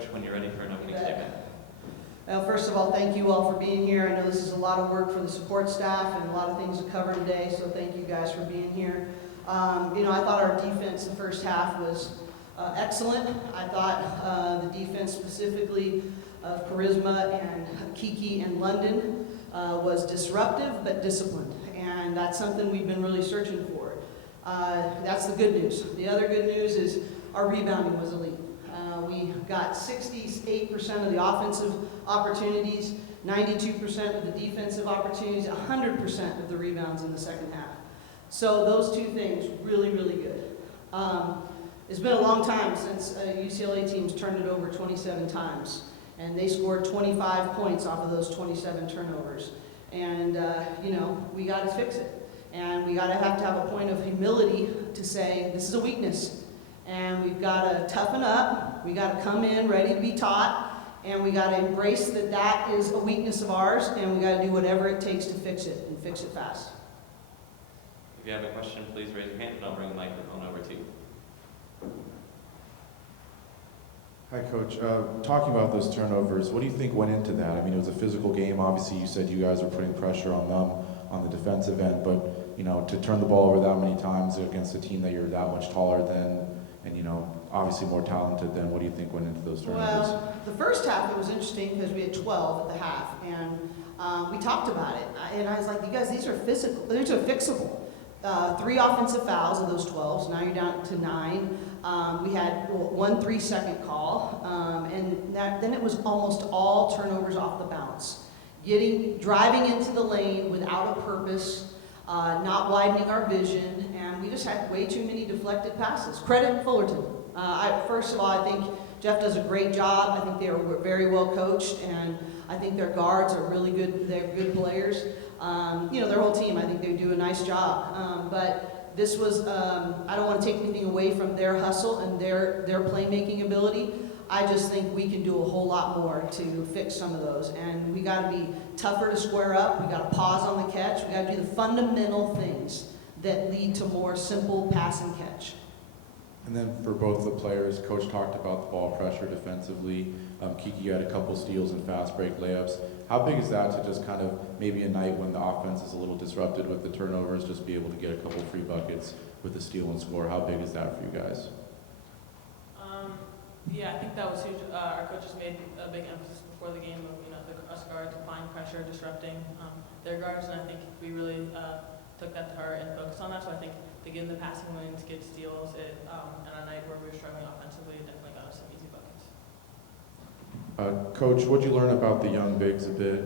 Coach, when you're ready for an opening statement. Well, first of all, thank you all for being here. I know this is a lot of work for the support staff and a lot of things to cover today, so thank you guys for being here. I thought our defense the first half was excellent. I thought the defense specifically of Charisma and Kiki and London was disruptive but disciplined, and that's something we've been really searching for. That's the good news. The other good news is our rebounding was elite. We got 68% of the offensive opportunities, 92% of the defensive opportunities, 100% of the rebounds in the second half. So those two things, really, really good. It's been a long time since UCLA teams turned it over 27 times, and they scored 25 points off of those 27 turnovers. And, we got to fix it. And we got to have a point of humility to say, this is a weakness. And we've got to toughen up, we got to come in ready to be taught, and we got to embrace that that is a weakness of ours, and we got to do whatever it takes to fix it, and fix it fast. If you have a question, please raise your hand and I'll bring the microphone over to you. Hi, Coach. Talking about those turnovers, what do you think went into that? I mean, it was a physical game. Obviously, you said you guys were putting pressure on them on the defensive end, but, to turn the ball over that many times against a team that you're that much taller than, and, obviously more talented than, what do you think went into those turnovers? Well, the first half, it was interesting because we had 12 at the half, and we talked about it. And I was like, you guys, these are fixable. 3 offensive fouls of those 12, so now you're down to 9. We had 1 3-second call, and then it was almost all turnovers off the bounce. Driving into the lane without a purpose, not widening our vision, and we just had way too many deflected passes. Credit Fullerton. First of all, I think Jeff does a great job. I think they are very well coached, and I think their guards are really good. They're good players. Their whole team, I think they do a nice job. But this was, I don't want to take anything away from their hustle and their playmaking ability. I just think we can do a whole lot more to fix some of those. And we got to be tougher to square up. We got to pause on the catch. We got to do the fundamental things that lead to more simple pass and catch. And then for both the players, Coach talked about the ball pressure defensively. Kiki had a couple steals and fast break layups. How big is that to just kind of maybe a night when the offense is a little disrupted with the turnovers, just be able to get a couple free buckets with the steal and score? How big is that for you guys? Yeah, I think that was huge. Our coaches made a big emphasis before the game of us guards applying pressure, disrupting their guards, and I think we really took that to heart and focused on that. So I think to get in the passing lanes, get steals, and on a night where we were struggling offensively, it definitely got us some easy buckets. Coach, what'd you learn about the young bigs a bit?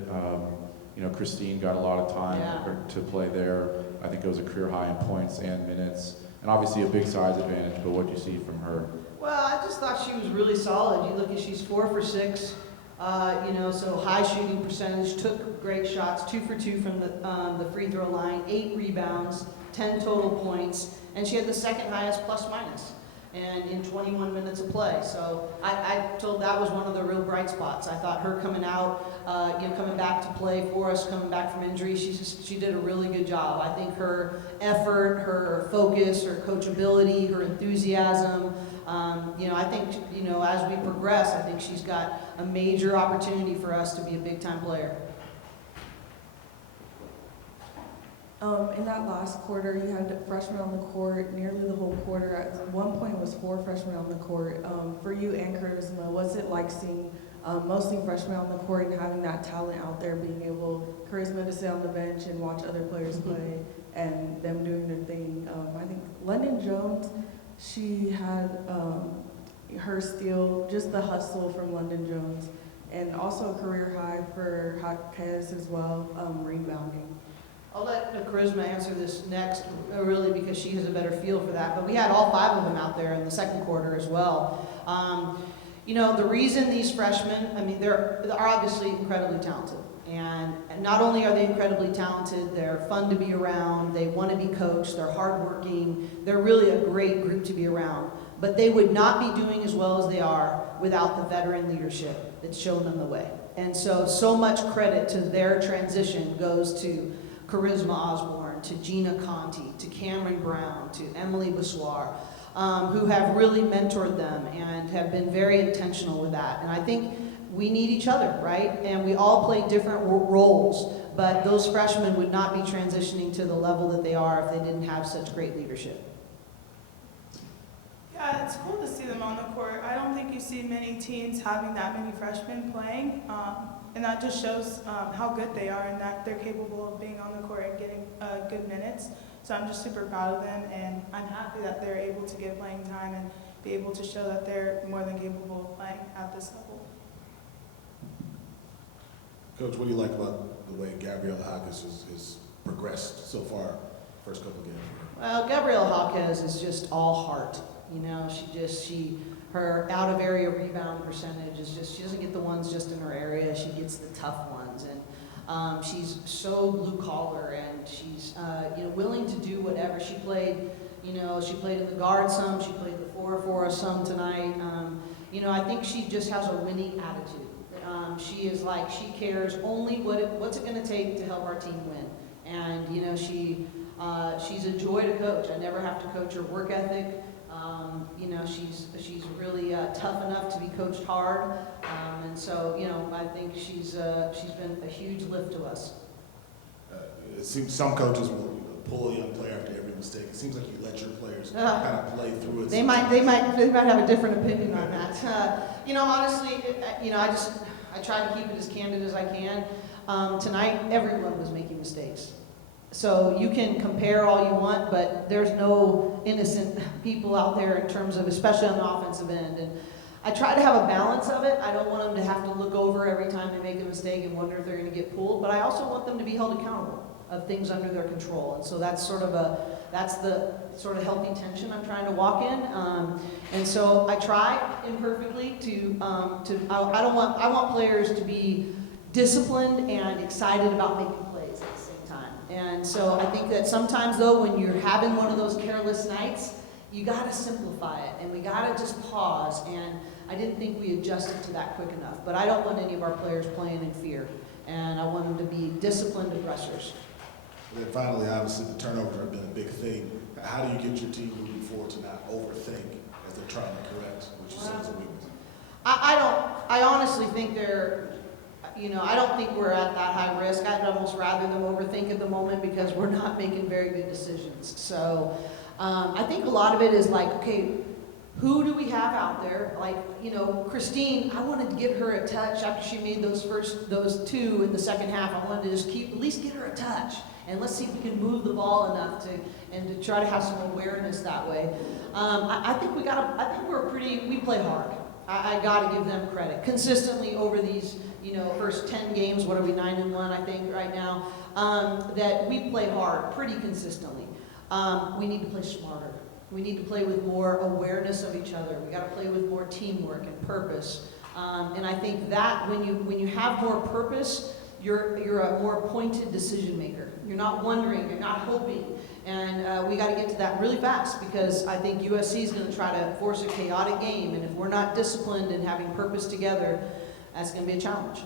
Christine got a lot of time to play there. I think it was a career high in points and minutes, and obviously a big size advantage. But what did you see from her? Well, I just thought she was really solid. You look at, she's 4 for 6, so high shooting percentage, took great shots, 2 for 2 from the free throw line, 8 rebounds, 10 total points, and she had the second highest plus minus, and in 21 minutes of play. So I told that was one of the real bright spots. I thought her coming out, coming back to play for us, coming back from injury, she did a really good job. I think her effort, her focus, her coachability, her enthusiasm. I think, as we progress, I think she's got a major opportunity for us to be a big-time player. In that last quarter, you had freshmen on the court nearly the whole quarter. At one point, it was 4 freshmen on the court. For you and Charisma, what's it like seeing mostly freshmen on the court and having that talent out there, being able, Charisma to sit on the bench and watch other players play and them doing their thing? I think London Jones, she had her steal, just the hustle from London Jones, and also a career high for Jaquez as well, rebounding. I'll let Charisma answer this next, really, because she has a better feel for that. But we had all 5 of them out there in the second quarter as well. The reason these freshmen, they're obviously incredibly talented. And not only are they incredibly talented, they're fun to be around, they want to be coached, they're hardworking, they're really a great group to be around. But they would not be doing as well as they are without the veteran leadership that's shown them the way. And so much credit to their transition goes to Charisma Osborne, to Gina Conti, to Cameron Brown, to Emily Bissoir. who have really mentored them and have been very intentional with that. And I think we need each other, right? And we all play different roles, but those freshmen would not be transitioning to the level that they are if they didn't have such great leadership. Yeah, it's cool to see them on the court. I don't think you see many teams having that many freshmen playing, and that just shows how good they are and that they're capable of being on the court and getting good minutes. So I'm just super proud of them, and I'm happy that they're able to get playing time and be able to show that they're more than capable of playing at this level. Coach, what do you like about the way Gabriela Hawkins has progressed so far, first couple of games? Well, Gabriela Hawkins is just all heart. You know, her out of area rebound percentage is just, she doesn't get the ones just in her area, she gets the tough ones. And she's so blue collar, and she's willing to do whatever. She played in the guard some, she played the 4 for us some tonight. I think she just has a winning attitude. She is like, she cares only what's it going to take to help our team win. And she's a joy to coach. I never have to coach her work ethic. She's really tough enough to be coached hard, and so I think she's been a huge lift to us. It seems some coaches will pull a young player after every mistake. It seems like you let your players kind of play through it. They might have a different opinion on that. Honestly, I try to keep it as candid as I can. Tonight, everyone was making mistakes. So you can compare all you want, but there's no innocent people out there in terms of, especially on the offensive end. And I try to have a balance of it. I don't want them to have to look over every time they make a mistake and wonder if they're going to get pulled, but I also want them to be held accountable of things under their control. And so that's the sort of healthy tension I'm trying to walk in. And so I try imperfectly I want players to be disciplined and excited about making plays at the same time. And so I think that sometimes, though, when you're having one of those careless nights, you got to simplify it, and we got to just pause. And I didn't think we adjusted to that quick enough. But I don't want any of our players playing in fear, and I want them to be disciplined aggressors. And then finally, obviously, the turnovers have been a big thing. How do you get your team moving forward to not overthink as they're trying to correct what you said is a weakness? I honestly think I don't think we're at that high risk. I'd almost rather them overthink at the moment because we're not making very good decisions. So I think a lot of it is like, okay, who do we have out there? Like, Christine, I wanted to get her a touch after she made those 2 in the second half. I wanted to just at least get her a touch. And let's see if we can move the ball enough to try to have some awareness that way. I think we play hard. I got to give them credit. Consistently over these, first 10 games, what are we, 9-1, I think, right now, that we play hard pretty consistently. We need to play smarter. We need to play with more awareness of each other. We got to play with more teamwork and purpose. And I think that when you have more purpose, you're a more pointed decision maker. You're not wondering, you're not hoping. And we got to get to that really fast because I think USC is going to try to force a chaotic game. And if we're not disciplined and having purpose together, that's going to be a challenge.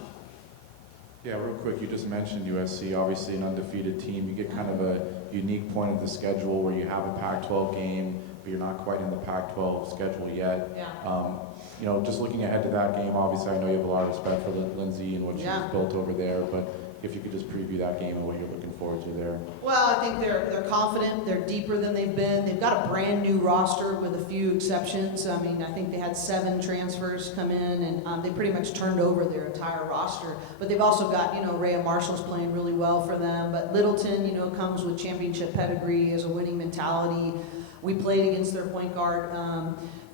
Yeah, real quick, you just mentioned USC, obviously an undefeated team. You get kind of a unique point of the schedule where you have a Pac-12 game, but you're not quite in the Pac-12 schedule yet. Yeah. Just looking ahead to that game, obviously I know you have a lot of respect for Lindsay and what she's built over there, but if you could just preview that game and what you're looking forward to there. Well, I think they're confident. They're deeper than they've been. They've got a brand new roster with a few exceptions. I mean, I think they had 7 transfers come in, and they pretty much turned over their entire roster. But they've also got, Rhea Marshall's playing really well for them. But Littleton, comes with championship pedigree, has a winning mentality. We played against their point guard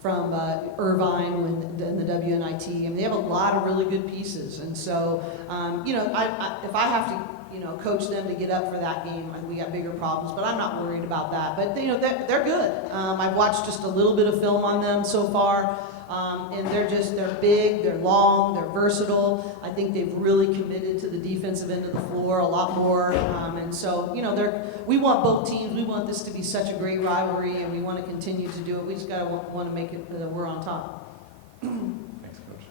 from Irvine in the WNIT. I mean, they have a lot of really good pieces. And so, if I have to, coach them to get up for that game, we got bigger problems, but I'm not worried about that. But, they're good. I've watched just a little bit of film on them so far, and they're big, they're long, they're versatile. I think they've really committed to the defensive end of the floor a lot more. And so, we want both teams. We want this to be such a great rivalry, and we want to continue to do it. We just got to want to make it we're on top. Thanks, Coach.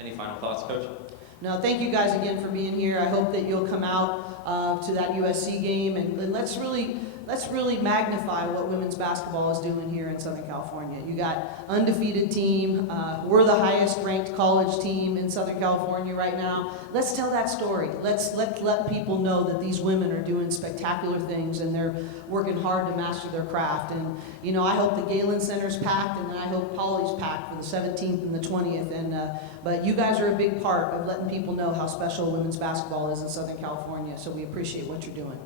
Any final thoughts, Coach? No, thank you guys again for being here. I hope that you'll come out to that USC game and let's really let's really magnify what women's basketball is doing here in Southern California. You got undefeated team. We're the highest ranked college team in Southern California right now. Let's tell that story. Let's let people know that these women are doing spectacular things and they're working hard to master their craft. And you know, I hope the Galen Center's packed, and then I hope Pauley's packed for the 17th and the 20th. And but you guys are a big part of letting people know how special women's basketball is in Southern California. So we appreciate what you're doing.